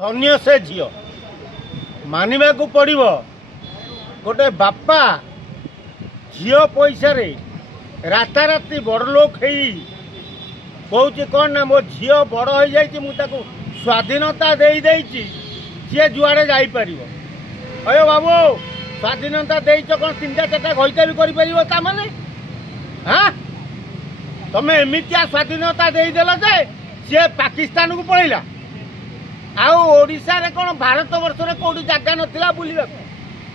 धन्य से झी मानवा को पड़ो गोटे बापा झी पैसा राताराति बड़ लोक कौच कौन ना मो झी बड़ हो जाती मुझे स्वाधीनता दे सी जुआड़े जापर अयो बाबू स्वाधीनता देच कौन तीन चार्टा घईता भी कर हाँ तुम्हें एमतिया स्वाधीनता देदेल जे सी पाकिस्तान को पलैला आशा रे कौन भारत वर्ष में कौटी जगह नाला बुलवा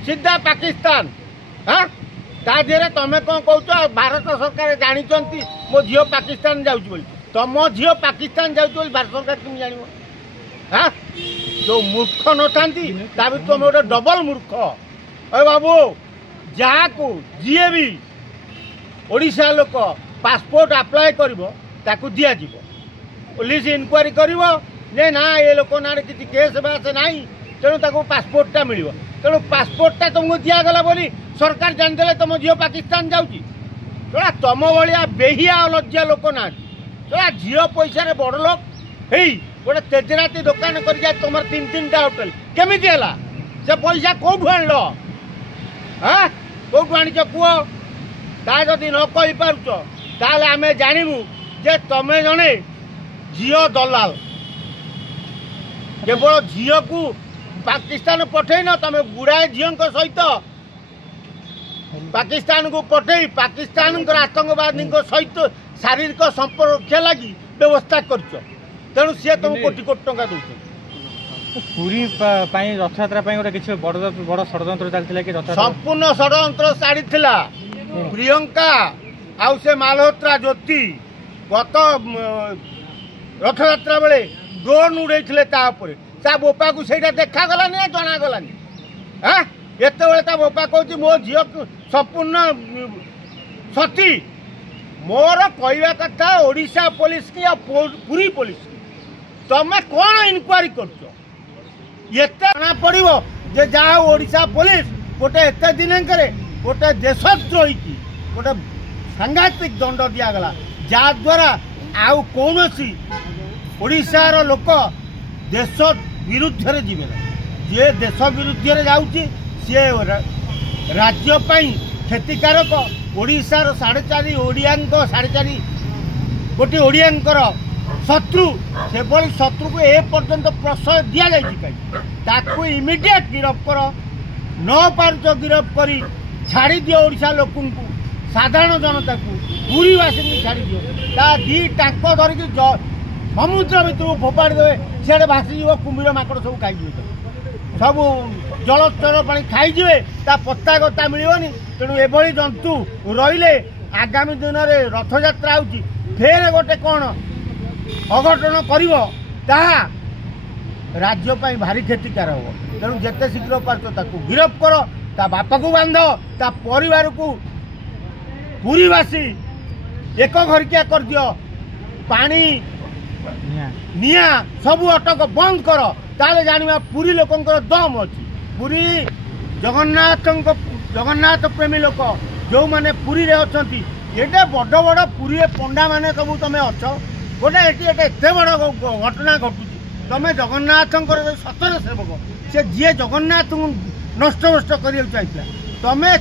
सीधा पाकिस्तान हाँ ता देहरे तुम कौन कह भारत सरकार जानते मो झील पाकिस्तान जाऊँ तुम झील पाकिस्तान जाऊँ भारत सरकार तुम जान हाँ जो मूर्ख ना तुम गोटे डबल मूर्ख अरे बाबू जहाँ को जी भी ओडिशा लोक पासपोर्ट अप्लाई कर दिज्व पुलिस इनक्वारी कर ना ये लोक ना किसी केस बास ना तेणु पासपोर्टा मिल तेणु पासपोर्टा तुमको दिगला बोली सरकार जानते तुम झील पाकिस्तान जाऊँगी थोड़ा तुम भाया बेहिया लज्जा लोक ना थोड़ा झील पैसा बड़ लोक है गोटे तेजराती दुकान कर तुम तीन टा होटेल केमी से पैसा कौटू आन हाँ कौटू आनी कह ता जदि न कही पारुच ताले आमे जानबू जे तमे जने झील दलाल केवल झील को पाकिस्तान पठेन तमे गुड़ाए झील सहित पाकिस्तान को पठे पाकिस्तान आतंकवादी सहित शारीरिक संपर्क लगी व्यवस्था कर तेणु सी तुम कोटी कोटी टंका दौ पूरी रथयात्रा गोटे किसी बड़ बड़ षड्यंत्र चलता कि संपूर्ण षड्यंत्र साड़ी प्रियंका आउ से मालहोत्रा ज्योति गत रथयात्रा बेले ड्रोन उड़े ता बोपा को सहीटा देखागलानी जनागलानी हाँ एत बोपा कहती मो झी संपूर्ण सती मोर कहवा कथा ओडिशा पुलिस की पूरी पुलिस की तमें कौन इनक्वारी करना पड़ो जे जहाँ ओडिशा पुलिस गोटे एत दिन गोटे देशद्रोही की गोटे सांघातिक दंड दिगला जहाद्वारा आउ कौन ओडिशार लोक देश विरुद्ध जीवे जे देश विरुद्ध जाऊँगी सी राज्य क्षतिकारक ओडिशार 4.5 ओडिया 4.5 कोटी ओडियांकर शत्रु से बड़ी शत्रु को ए पर्यंत प्रश्रय दि जाए इमिडिएट गिरफ कर न पार्च गिरफ कर छाड़ी दियो ओडिशा लोक साधारण जनता को पूरीवासी को छाड़ी दियो ता दी टांक धरिकी समुद्र भितर फोपाड़ी देवे सीआड़े भासीज कुम्भीर माकड़ सब खाई सब जलस्तर पानी खाईजे ता पत्ता गता मिलनी तेणु एभली जंतु रहिले आगामी दिन में रथयात्रा आउची फेर गोटे कौन अघटन कर राज्य भारी क्षतिकार हो तेणु जिते शीघ्र पार्थ गिरफ कर ता बापा को बांध ता परिवार को पूरीवासी एक घरिकिया कर दियो पानी निया सब अटक बंद कर ताले जानिबा पूरी लोकंकर दम अच्छी पूरी जगन्नाथ प्रेमी लोक जो माने पूरी रे अछंती एटा बड़ बड़ पूरी पंडा माने सब तमे अछ गोटे एते बड़ घटना घटुची तमे जगन्नाथंकर सतर सेवक से जी जगन्नाथ नष्ट कर चाहिए तमे